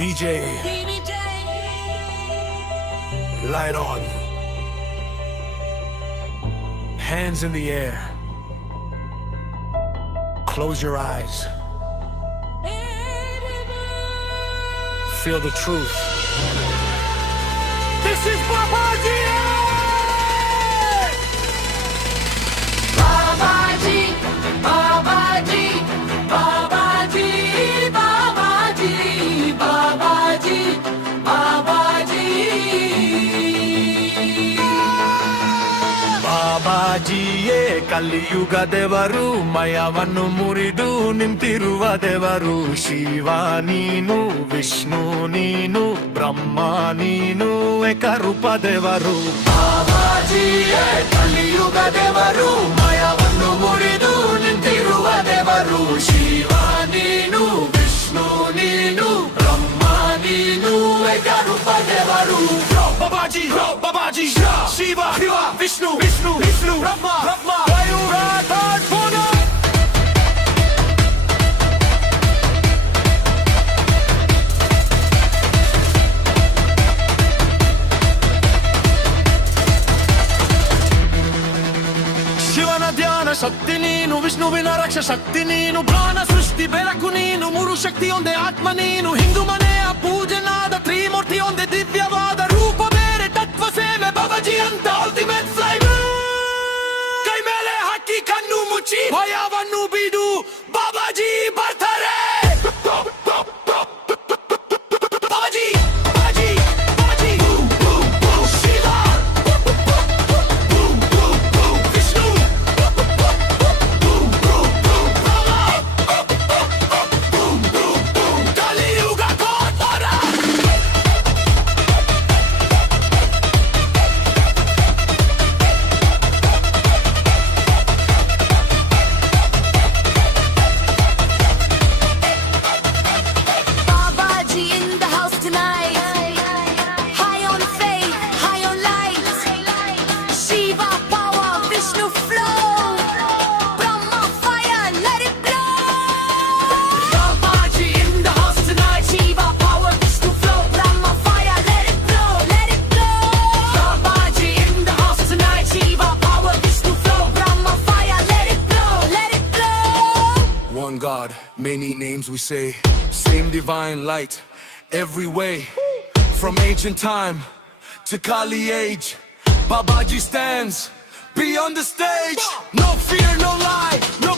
DJ, light on. Hands in the air. Close your eyes. Feel the truth. This is Babaji! Babaji, Babaji, Babaji, Babaji, Babaji, Babaji. ಬಾಬಾಜಿಯೇ ಕಲಿಯುಗ ದೇವರು ಮಯವನ್ನು ಮುರಿದು ನಿಂತಿರುವ ದೇವರು ಶಿವ ನೀನು ವಿಷ್ಣು ನೀನು ಬ್ರಹ್ಮ ನೀನು ಏಕರೂಪ ದೇವರು ಬಾಬಾಜಿಯೇ ಕಲಿಯುಗ ದೇವರು ಮಯವನ್ನು ಮುರಿದು ನಿಂತಿರುವ ದೇವರು ಶಿವ ನೀನು ವಿಷ್ಣು ನೀನು ಬ್ರಹ್ಮ ನೀನು ಏಕರೂಪ ದೇವರು ಬಾಬಾಜಿ ಬಾಬಾಜಿ ಶಿವ ಶಿವ ವಿಷ್ಣು ವಿಷ್ಣು ವಿಷ್ಣು ಬ್ರಹ್ಮ ಬ್ರಹ್ಮ ಶಿವನ ಧ್ಯಾನ ಶಕ್ತಿ ನೀನು ವಿಷ್ಣುವಿನ ರಕ್ಷ ಶಕ್ತಿ ನೀನು ಪ್ರಾಣ ಸೃಷ್ಟಿ ಬೆಳಕು ನೀನು ಮೂರು ಶಕ್ತಿ ಒಂದೇ ಆತ್ಮ ನೀನು ಹಿಂದೂ ಮನೆಯ ಪೂಜನಾದ ತ್ರಿಮೂರ್ತಿ ಒಂದೇ ದಿವ್ಯವಾದ ರೂಪ ಬೇರೆ ತತ್ವ ಸೇವೆ ಬಾಬಾಜಿ ಅಂತ ಅಲ್ಟಿಮೇಟ್ ಫ್ಲೈಟ್ ಕೈ ಮೇಲೆ ಹಾಕಿ ಕಣ್ಣು ಮುಚ್ಚಿ ಭಯವನ್ನು ಬಿಡು ಬಾಬಾಜಿ ಬರ್ತಾರೆ ಬಾಬಾಜಿ ಬಾಬಾಜಿ ಬಾಬಾಜಿ ಶಿವ ವಿಷ್ಣು ಕಲಿಯುಗ ಕೋಟರ Babaji in the house tonight. High on faith, high on light. Shiva power, Vishnu flow. Brahma fire, let it blow. Babaji in the house tonight. Shiva power, Vishnu flow. Brahma fire, let it blow, let it blow. Babaji in the house tonight. Shiva power, Vishnu flow. Brahma fire, let it blow, let it blow. One God, many names we say, same divine light, every way, from ancient time to Kali age. Babaji stands beyond the stage, no fear, no lie, no